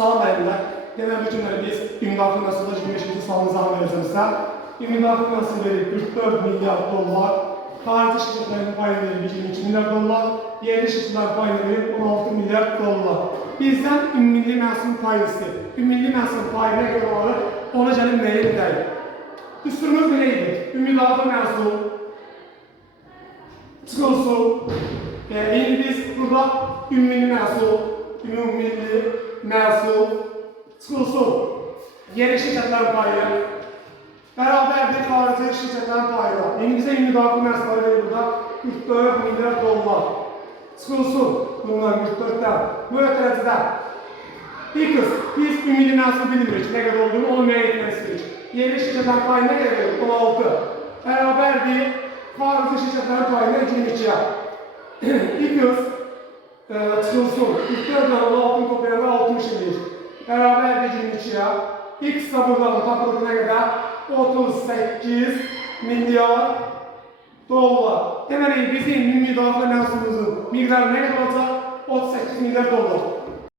Salam əylələr. Deməli, bu günləri biz ümumi finansında 25-ci salımızı anlayacağımızda, ümumi finansı verir 44 milyar dollar, xarici şirkətlərin payını verir 22 milyar dollar, yerli şirkətlərin payını verir 16 milyar dollar. Bizdən ümumi məhsul payı istəyir. Ümumi məhsul payına görə alır, ona gəlin müəyyən edək. Düsturumuz belə idi. Ümumi məhsul çıxılsın. İndi biz burada ümumi məhsul çıxılsın. Yeni şirkətlərin payı, bərabərdir xarici şirkətlərin payı. İndi bizə ümumi məhsulları verir burada 44 milyar dollar. Çıxılsın bunlar 44'dən. Müəttərəcədə. Bir kız, biz ümumi məhsul bilmirik, nə qədər olduğunu onu müəyyən etmək istəyirik. Yeni şirkətlərin payı nə qədər verir? 16. Bərabərdir xarici şirkətlərin payına 22'ye. Bir kız çıxılsın. 44'dən 16'ın toplayanda 60 edir. Bərabərdir 22'ye. X da buradan tapılır nə qədər? 38 milyar dollar. Deməli, bizim ümumi daxil məhsulumuzun miqdarı nə qədər olacaq? 38 milyar dollar.